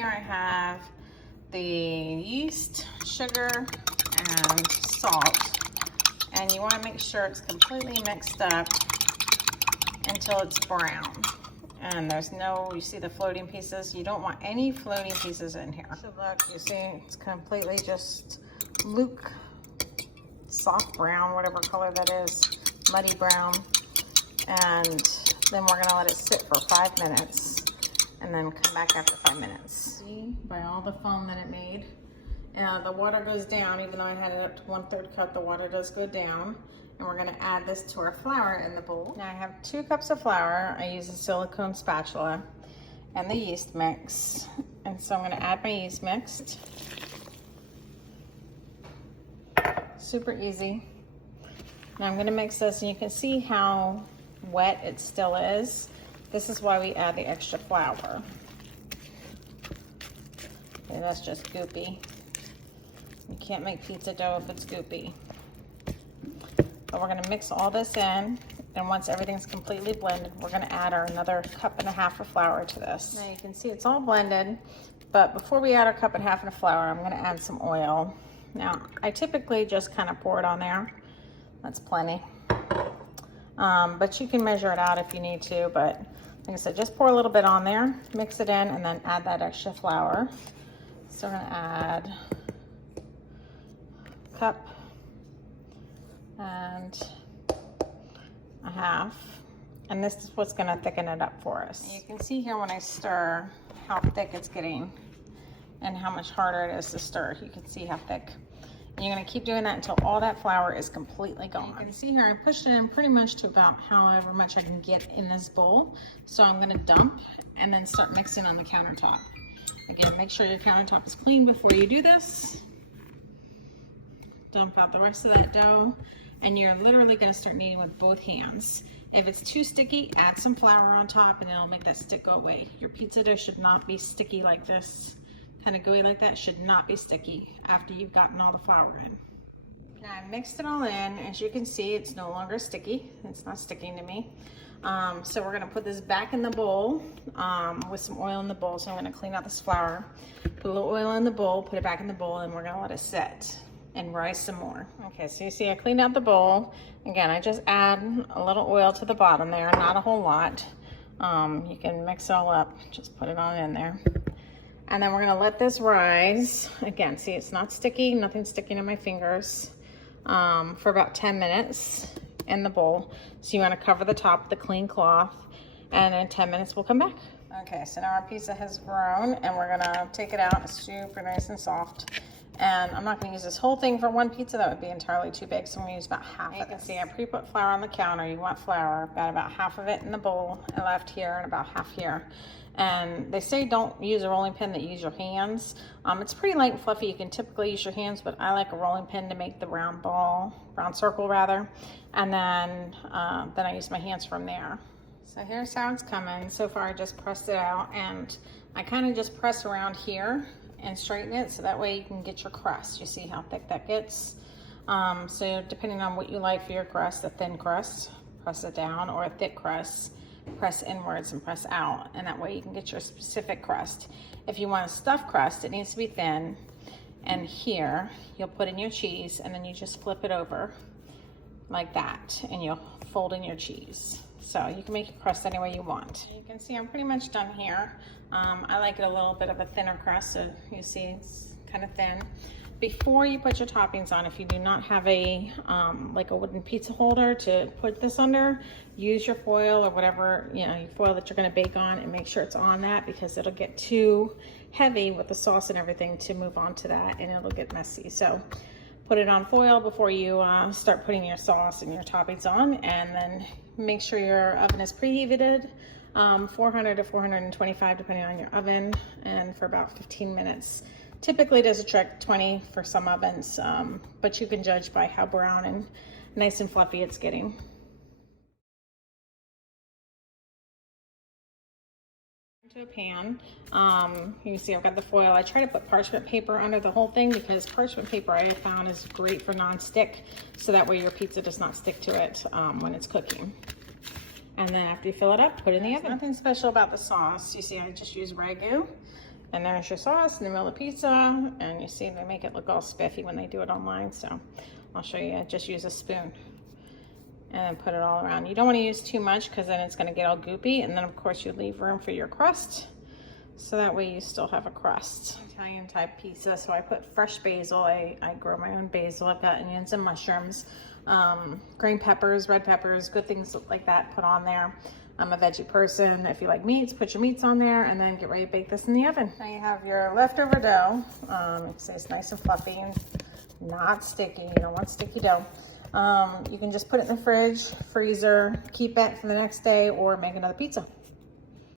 here I have the yeast, sugar, and salt. And you want to make sure it's completely mixed up until it's brown. And there's no, you see the floating pieces? You don't want any floating pieces in here. So look, you see it's completely just Luke soft brown, whatever color that is, muddy brown. And then we're gonna let it sit for 5 minutes and then come back after 5 minutes. See, by all the foam that it made. The water goes down, even though I had it up to 1/3 cup, the water does go down. And we're gonna add this to our flour in the bowl. Now I have 2 cups of flour. I use a silicone spatula and the yeast mix. And so I'm gonna add my yeast mix. Super easy. Now I'm gonna mix this, and you can see how wet it still is. This is why we add the extra flour. And that's just goopy. You can't make pizza dough if it's goopy. But we're gonna mix all this in, and once everything's completely blended, we're gonna add another 1.5 cups of flour to this. Now you can see it's all blended, but before we add our 1.5 cups of flour, I'm gonna add some oil. Now, I typically just kind of pour it on there. That's plenty. But you can measure it out if you need to, but like I said, just pour a little bit on there, mix it in, and then add that extra flour. So we're gonna add a cup and 1/2, and this is what's gonna thicken it up for us. And you can see here when I stir how thick it's getting and how much harder it is to stir. You can see how thick. And you're gonna keep doing that until all that flour is completely gone. You can see here I pushed it in pretty much to about however much I can get in this bowl. So I'm gonna dump and then start mixing on the countertop. Again, make sure your countertop is clean before you do this. Dump out the rest of that dough, and you're literally gonna start kneading with both hands. If it's too sticky, add some flour on top and it'll make that stick go away. Your pizza dough should not be sticky like this. Kind of gooey like that, should not be sticky after you've gotten all the flour in. Now I mixed it all in. As you can see, it's no longer sticky. It's not sticking to me. So we're gonna put this back in the bowl with some oil in the bowl. So I'm gonna clean out this flour, put a little oil in the bowl, put it back in the bowl, and we're gonna let it sit and rise some more. Okay, so you see I cleaned out the bowl. Again, I just add a little oil to the bottom there, not a whole lot. You can mix it all up, just put it on in there. And then we're gonna let this rise. Again, see it's not sticky, nothing sticking to my fingers, for about 10 minutes in the bowl. So you wanna cover the top with a clean cloth, and in 10 minutes we'll come back. Okay, so now our pizza has grown, and we're gonna take it out. It's super nice and soft. And I'm not gonna use this whole thing for one pizza, that would be entirely too big, so I'm gonna use about half of it. You can see I pre-put flour on the counter. You want flour, got about half of it in the bowl, and left here, and about half here. And they say don't use a rolling pin, that use your hands. It's pretty light and fluffy. You can typically use your hands, but I like a rolling pin to make the round circle rather. And then I use my hands from there. So here's how it's coming. So far I just pressed it out, and I kind of just press around here and straighten it so that way you can get your crust. You see how thick that gets? So depending on what you like for your crust, a thin crust, press it down, or a thick crust, press inwards and press out, and that way you can get your specific crust. If you want a stuffed crust, it needs to be thin, and here you'll put in your cheese, and then you just flip it over like that, and you'll fold in your cheese. So you can make your crust any way you want. You can see I'm pretty much done here. I like it a little bit of a thinner crust, so you see it's kind of thin. Before you put your toppings on, if you do not have a like a wooden pizza holder to put this under, use your foil or whatever, you know, your foil that you're gonna bake on, and make sure it's on that, because it'll get too heavy with the sauce and everything to move on to that, and it'll get messy. So put it on foil before you start putting your sauce and your toppings on, and then make sure your oven is preheated, 400 to 425 depending on your oven, and for about 15 minutes. Typically does a trick, 20 for some ovens, but you can judge by how brown and nice and fluffy it's getting. Into a pan, you can see I've got the foil. I try to put parchment paper under the whole thing, because parchment paper I have found is great for non-stick, so that way your pizza does not stick to it when it's cooking. And then after you fill it up, put it in the oven. Nothing special about the sauce. You see I just use Ragu. And there's your sauce in the middle of the pizza. And you see they make it look all spiffy when they do it online. So I'll show you, just use a spoon and then put it all around. You don't want to use too much because then it's going to get all goopy. And then of course you leave room for your crust. So that way you still have a crust. Italian type pizza, so I put fresh basil. I grow my own basil. I've got onions and mushrooms, green peppers, red peppers, good things like that put on there. I'm a veggie person. If you like meats, put your meats on there and then get ready to bake this in the oven. Now you have your leftover dough. It's nice and fluffy and not sticky. You don't want sticky dough. You can just put it in the fridge, freezer, keep it for the next day, or make another pizza.